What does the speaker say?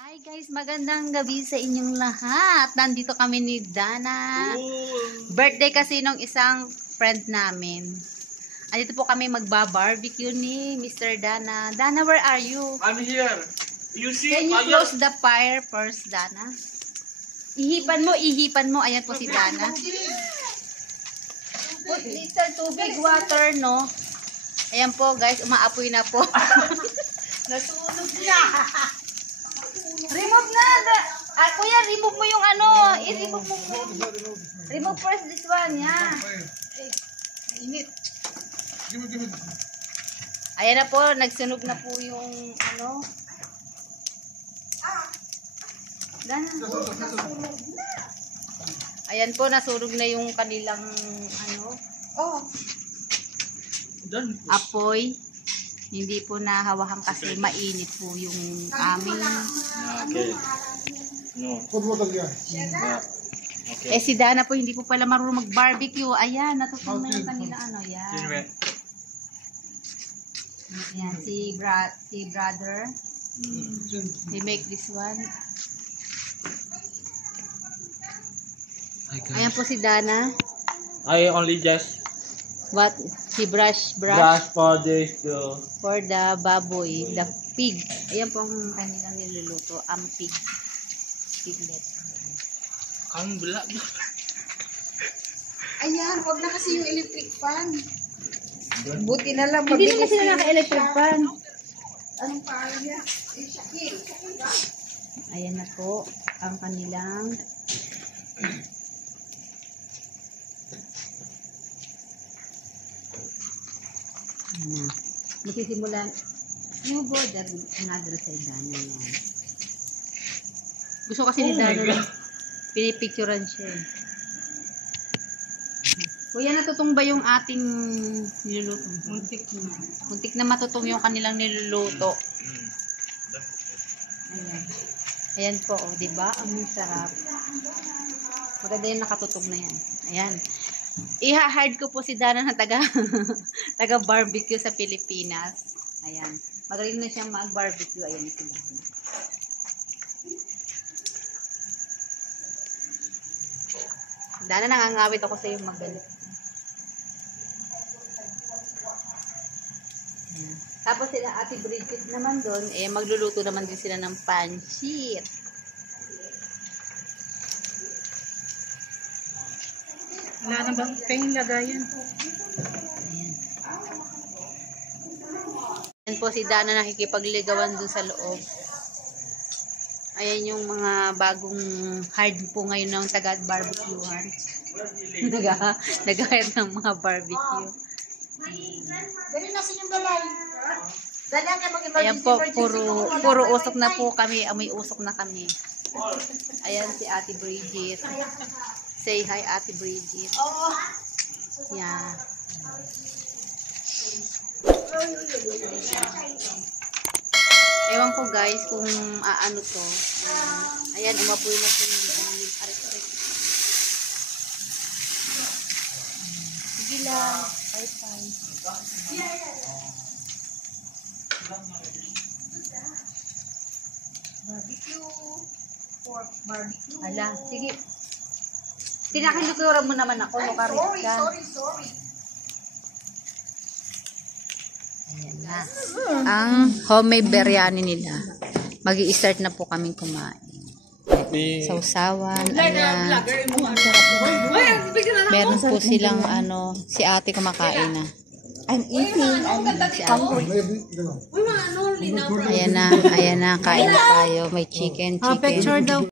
Hi guys, magandang gabi sa inyong lahat. Nandito kami ni Dana. Birthday kasi nung isang friend namin. Andito po kami magba-barbecue ni Mr. Dana. Dana, where are you? I'm here. You see? Can you close the fire first, Dana? Ihipan mo. Ayan po si Dana. Put little tubig, water, no? Ayan po guys, umaapoy na po. Nasunog na. Remove na. Kuya, remove mo yung ano. I-remove mo. Remove first this one. Yan. Init. Ayan na po. Nagsunog na po yung ano. Ayan po. Nasunog na yung kanilang ano. Apoy. Hindi po nahawakan kasi mainit po yung aming. Okay. No. Okay. Si Dana po hindi po pala marunong mag-barbecue. Ayan, natutong na yung kanila ano. Yan. Ayan, si brother. He make this one. Ayan po si Dana. I only just What? He brush for this for the baboy, the pig. Ayan po ang kanilang niluluto, ang pig. Piglet. Ang bala. Ayan, huwag na kasi yung electric fan. Buti na lang. Hindi naman sila naka-electric fan. Anong pangalan niya? Shakil. Ayan na po ang kanilang Nagsisimula you go there another side Dana yan. Gusto kasi ni Dana pinipicturean siya. Kuya, natutong ba yung ating niluluto? Muntik na matutong yung kanilang niluluto. Ayan po, oh, diba? Ang sarap. Maganda yung nakatutog na yan. Ayan. Iha-hard ko po si Dana na taga barbecue sa Pilipinas. Ayan. Magaling na siyang mag-barbecue. Ayan si Dana. Dana, nangangawit ako sa iyo magaling. Ayan. Tapos sila Ate Bridget naman doon, magluluto naman din sila ng pancit. Wala na bang peng lagayan? Ayan po si Dana nakikipagligawan dun sa loob. Ayan yung mga bagong hard po ngayon ng taga-barbecuehan. Nag-hire ng mga barbecue. Dali nasa yung balay. Ayan po, puro usok na po kami. Amoy usok na kami. Ayan si Ate Bridget. Say hi, Ate Bridget. Yeah. Ewan ko guys kung ano to. Ayan, umapoy na po yung arik-arik. Sige lang. Bye-bye. Barbecue. Pork barbecue. Ala, sige. Pinakiluturan mo naman ako. Sorry. Ayan na. Ang homemade biryani nila. Mag-i-start na po kaming kumain. Sausawan. Ayan. Meron po silang ano, si ate kumakain na. I'm eating. Si ate. Ayan na, kain na tayo. May chicken.